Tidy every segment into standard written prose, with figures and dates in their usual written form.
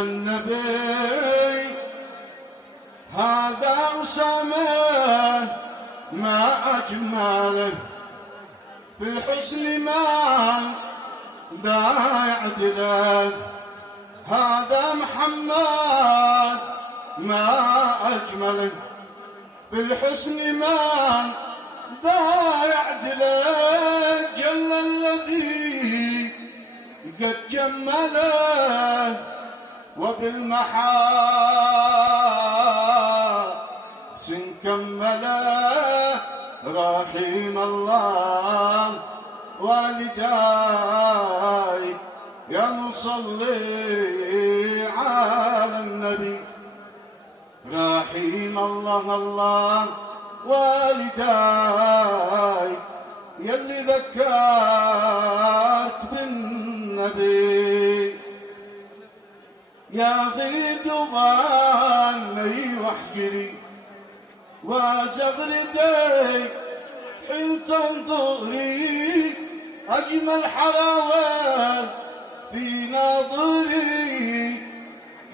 النبي هذا أسامة ما أجمله في الحسن ما ذا يعدله هذا محمد ما أجمله في الحسن ما ذا يعدله جل الذي قد جمله وبالمحاسن كمله رحم الله والداي يا مصلي على النبي رحم الله والداي يلي ذكرت بالنبي يا غيد ظني واحجري وزغردي حين تنظري أجمل حلاوة في ناظري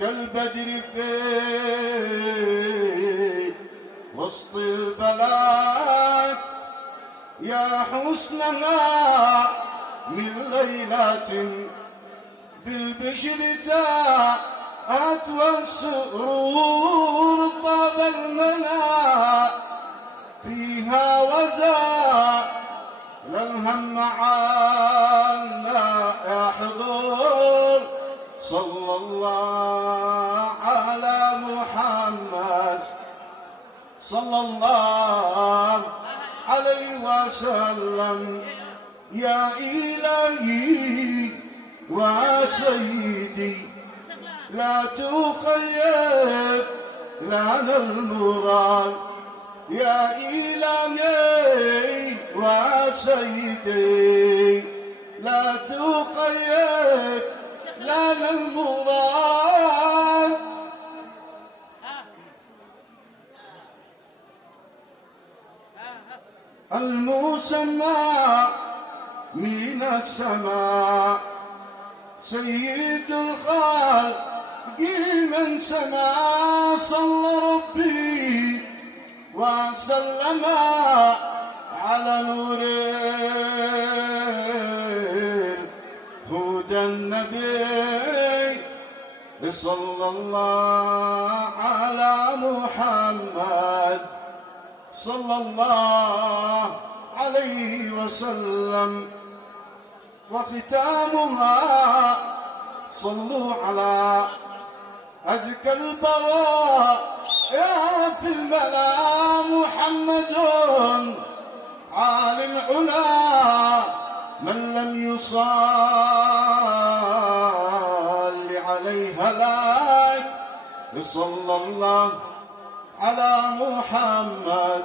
كالبدر في وسط البلاد يا حسنها من ليلات بالبشر تاءت والسرور طاب المنى فيها وزا للهم عنا يا حضور صلى الله على محمد صلى الله عليه وسلم يا إلهي وسيدي لا تخيب لنا المراد يا إلهي وسيدي لا تخيب لنا المراد المسمى من السماء سيد الخلق من سما صلى ربي وسلم على نور هدى النبي صلى الله على محمد صلى الله عليه وسلم وختامها صلوا على أزكى البراء يا في الملا محمد عالي العلا من لم يصلي عليه هلاك صلى الله على محمد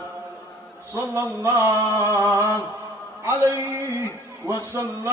صلى الله عليه وسلم